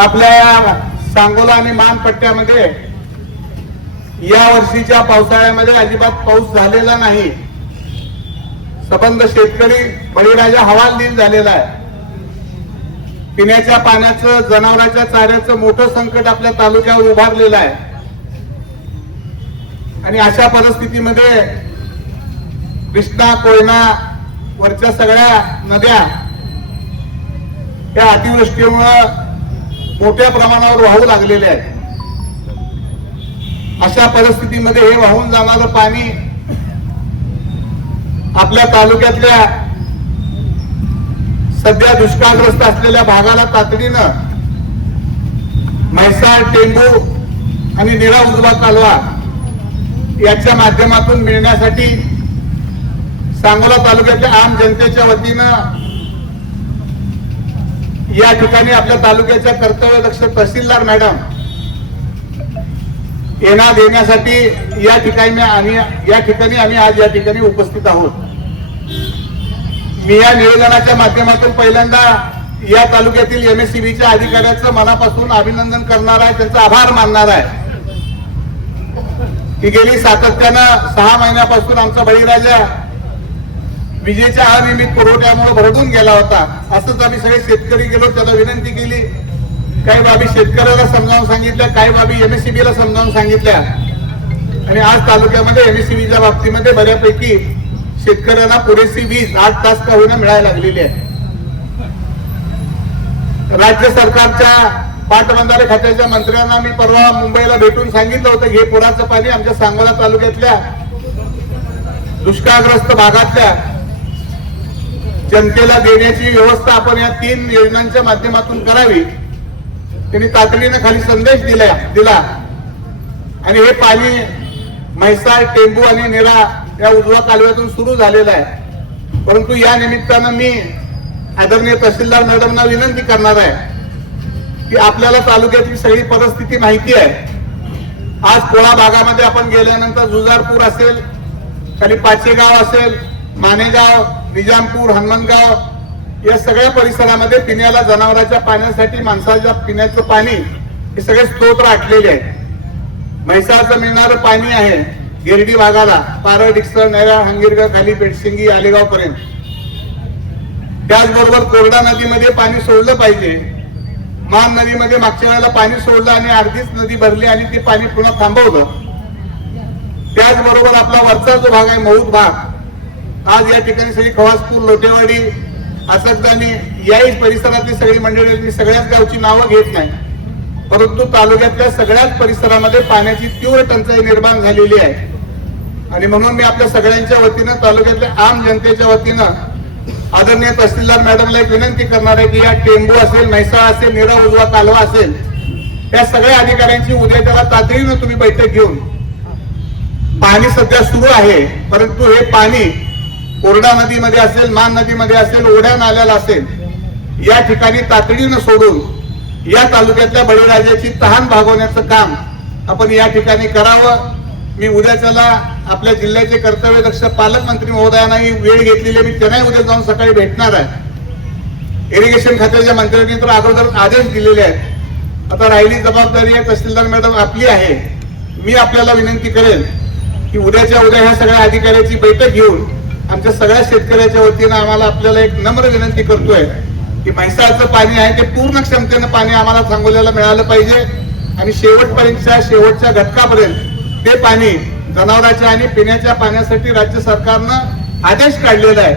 आपल्या या सांगोला आणि मान पट्ट्यामध्ये या वर्षीच्या पावसाळ्यामध्ये अजिबात पाऊस झालेला नाही। सबंध शेतकरी बळीराजा हवालदिल झालेला आहे। पिण्याच्या पाण्याचं, जनावरांच्या चाऱ्याचं मोठं संकट आपल्या तालुक्यावर उभारलेलं आहे आणि अशा परिस्थितीमध्ये कृष्णा, कोयना वरच्या सगळ्या नद्या या अतिवृष्टीमुळे मोठ्या प्रमाणावर वाहू लागलेल्या आहेत। अशा परिस्थितीमध्ये हे वाहून जाणारं पाणी आपल्या तालुक्यातल्या सध्या दुष्काळग्रस्त असलेल्या भागाला तातडीनं म्हैसाळ, टेंबू आणि निळा उजवा कालवा याच्या माध्यमातून मिळण्यासाठी सांगोला तालुक्यातल्या आम जनतेच्या वतीनं या ठिकाणी आपल्या तालुक्याच्या कर्तव्यदक्ष तहसीलदार मॅडम येणार देण्यासाठी या ठिकाणी आम्ही आज या ठिकाणी उपस्थित आहोत। मी या निवेदनाच्या माध्यमातून पहिल्यांदा या तालुक्यातील MSCBच्या अधिकाऱ्याचं मनापासून अभिनंदन करणार आहे, त्यांचा आभार मानणार आहे की गेली सातत्यानं 6 महिन्यापासून आमचा बळीराजा विजेच्या अनियमित पुरवठ्यामुळे भरडून गेला होता। असंच आम्ही सगळे शेतकरी गेलो, त्याला विनंती केली, काही बाबी शेतकऱ्याला समजावून सांगितल्या, काही बाबी MSCBला समजावून सांगितल्या आणि आज तालुक्यामध्ये MSCBच्या बाबतीमध्ये बऱ्यापैकी शेतकऱ्यांना पुरेशी वीज 8 तास का होईना मिळायला लागलेली आहे। राज्य सरकारच्या पाटबंधारे खात्याच्या मंत्र्यांना मी परवा मुंबईला भेटून सांगितलं होतं, हे पुराचं पाणी आमच्या सांगोला तालुक्यातल्या दुष्काळग्रस्त भागातल्या जनतेला देण्याची व्यवस्था आपण या 3 योजनांच्या माध्यमातून करावी। त्यांनी तातडीनं खाली संदेश दिला आणि हे पाणी म्हैसाळ, टेंबू आणि निळा या उजवा कालव्यातून सुरू झालेलं आहे। परंतु या निमित्तानं मी आदरणीय तहसीलदार मॅडमना विनंती करणार आहे की आपल्याला तालुक्याची सगळी परिस्थिती माहिती आहे। आज कोळा भागामध्ये आपण गेल्यानंतर जुजारपूर असेल, खाली पाचेगाव असेल, मानेगाव, निजामपूर, हनुमानगाव या सगळ्या परिसरामध्ये पिण्याला, जनावरांच्या पाण्यासाठी, माणसाच्या पिण्याचं पाणी हे सगळे स्त्रोत आटलेले आहेत। म्हैसाळचं मिळणारं पाणी आहे गिरडी भागाला, पारळ, डिक्सळ, नैरा, हंगीरगाव, खाली पेटशिंगी, आलेगाव पर्यंत। त्याचबरोबर कोरडा नदीमध्ये पाणी सोडलं पाहिजे। मान नदीमध्ये मागच्या वेळेला पाणी सोडलं आणि अर्धीच नदी भरली आणि ते पाणी पुन्हा थांबवलं। त्याचबरोबर आपला वरचा जो भाग आहे मौद भाग, आज या ठिकाणी सगळी खवासपूर, लोटेवाडी, असकदानी याही परिसरातली सगळी मंडळी, मी सगळ्याच गावची नावं घेत नाही, परंतु तालुक्यातल्या सगळ्याच परिसरामध्ये पाण्याची तीव्र टंचाई निर्माण झालेली आहे आणि म्हणून मी आपल्या सगळ्यांच्या वतीनं, तालुक्यातल्या आम जनतेच्या वतीनं आदरणीय तहसीलदार मॅडमला एक विनंती करणार आहे की या टेंबू असेल, म्हैसाळ असेल, निळा उजवा कालवा असेल, या सगळ्या अधिकाऱ्यांची उद्या त्याला तातडीनं तुम्ही बैठक घेऊन, पाणी सध्या सुरू आहे परंतु हे पाणी कोरडा नदीमध्ये असेल, मान नदीमध्ये असेल, ओढ्या नाल्याला असेल, या ठिकाणी तातडीनं सोडून या तालुक्यातल्या बळीराजाची तहान भागवण्याचं काम आपण या ठिकाणी करावं। मी उद्याच्याला आपल्या जिल्ह्याचे कर्तव्यदक्ष पालकमंत्री महोदयांनाही वेळ घेतलेली, मी त्यांनाही उद्या जाऊन सकाळी भेटणार आहे। इरिगेशन खात्याच्या मंत्र्यांनी तर अगोदर आदेश दिलेले आहेत, आता राहिली जबाबदारी आहे तहसीलदार मॅडम आपली आहे। मी आपल्याला विनंती करेन की उद्याच्या उद्या ह्या सगळ्या अधिकाऱ्याची बैठक घेऊन आमच्या सगळ्या शेतकऱ्याच्या वतीनं आम्हाला आपल्याला एक नम्र विनंती करतोय की म्हैसाळचं पाणी आहे ते पूर्ण क्षमतेनं पाणी आम्हाला सांगोल्याला मिळालं पाहिजे आणि शेवटच्या घटकापर्यंत ते पाणी जनावरांच्या आणि पिण्याच्या पाण्यासाठी राज्य सरकारनं आदेश काढलेला आहे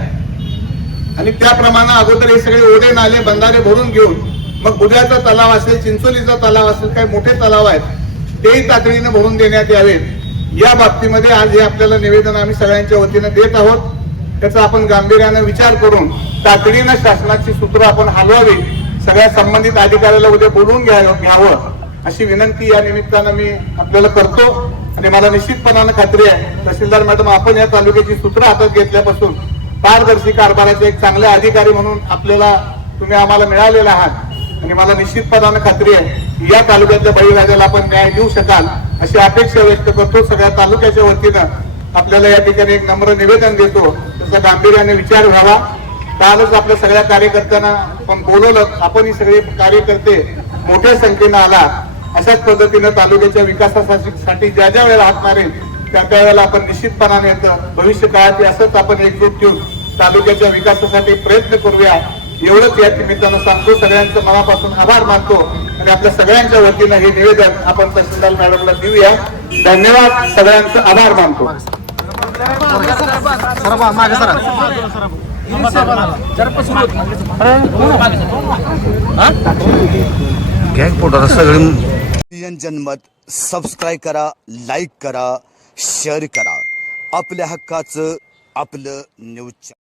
आणि त्याप्रमाणे अगोदर हे सगळे ओढे, नाले, बंधारे भरून घेऊन मग बुध्याचा तलाव असेल, चिंचोलीचा तलाव असेल, काही मोठे तलाव आहेत तेही तातडीनं भरून देण्यात यावेत। या बाबतीमध्ये आज हे आपल्याला निवेदन आम्ही सगळ्यांच्या वतीनं देत आहोत। त्याचा आपण गांभीर्यानं विचार करून तातडीनं शासनाची सूत्र आपण हलवावी, सगळ्या संबंधित अधिकाऱ्याला उद्या बोलवून घ्यावं अशी विनंती या निमित्तानं मी आपल्याला करतो आणि मला निश्चितपणानं खात्री आहे तहसीलदार मॅडम आपण या तालुक्याची सूत्र हातात घेतल्यापासून पारदर्शी कारभाराचे एक चांगले अधिकारी म्हणून तुम्ही आम्हाला मिळालेला आहात आणि मला निश्चितपणानं खात्री आहे या तालुक्यातल्या बळीराजाला आपण न्याय देऊ शकाल अशी अपेक्षा व्यक्त करतो। सगळ्या तालुक्याच्या वतीनं आपल्याला या ठिकाणी एक नम्र निवेदन देतो, त्याचा गांभीर्याने विचार व्हावा। कालच आपल्या सगळ्या कार्यकर्त्यांना आपण बोलवलं, आपण ही सगळे कार्यकर्ते मोठ्या संख्येनं आला. अशाच पद्धतीनं तालुक्याच्या विकासासाठी ज्या ज्या वेळेला हात मारेल त्या वेळेला आपण निश्चितपणाने भविष्य काळात असंच आपण एकजूट ठेवून तालुक्याच्या विकासासाठी प्रयत्न करूया. एवढंच या निमित्तानं सांगतो. सगळ्यांचं मनापासून आभार मानतो आणि आपल्या सगळ्यांच्या वतीनं हे निवेदन आपण तहसीलदार मॅडमला देऊया. धन्यवाद. सगळ्यांचं आभार मानतो. गॅंग फोटो सगळे जनमत सबस्क्राईब करा, लाईक करा, शेअर करा. आपल्या हक्काचं आपलं न्यूज.